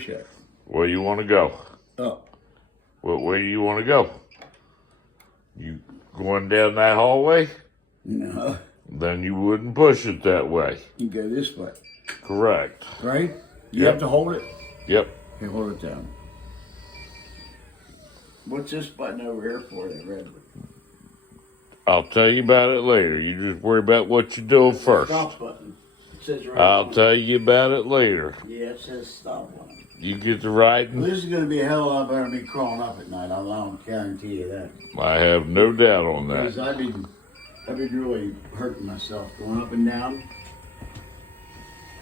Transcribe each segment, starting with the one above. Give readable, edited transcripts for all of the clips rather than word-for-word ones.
Check. Where you want to go? Up. What way do you want to go? You going down that hallway? No. Then you wouldn't push it that way. You go this way. Correct. Right? You Yep. have to hold it? Yep. Okay, hold it down. What's this button over here for, that red one? I'll tell you about it later. You just worry about what you're doing first. Stop button. It says right I'll on tell you about it later. it. Yeah, it says stop on it. You get to Well, riding. this is going to be a hell of a lot better than me crawling up at night. I don't guarantee you that. I have no doubt on Because that. I've been really hurting myself going up and down.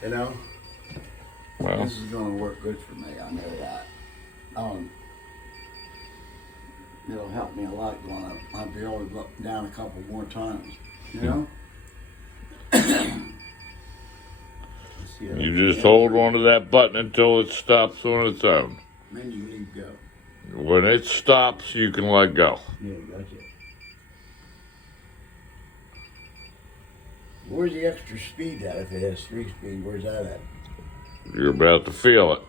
You know? Well, This is going to work good for me. I know that. It'll help me a lot going up. I'll be able to go up and down a couple more times. You know? you just hold on to that button until it stops on its own. Then you leave go. When it stops, you can let go. Yeah, gotcha. Where's the extra speed at? If it has 3-speed, where's that at? You're about to feel it.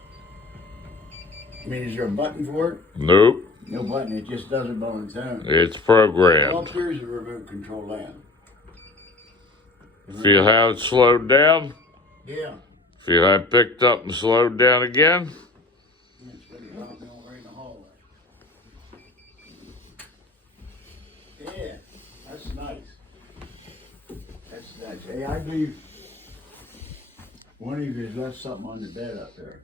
I mean, is there a button for it? Nope. No button, it just does it on its own. It's Well, programmed. up here's the remote control land. Feel how it slowed down? Yeah. Feel how it picked up and slowed down again? Yeah, it's going to help me over in the hallway. Yeah, that's nice. That's nice. Hey, I believe one of you has left something on the bed up there.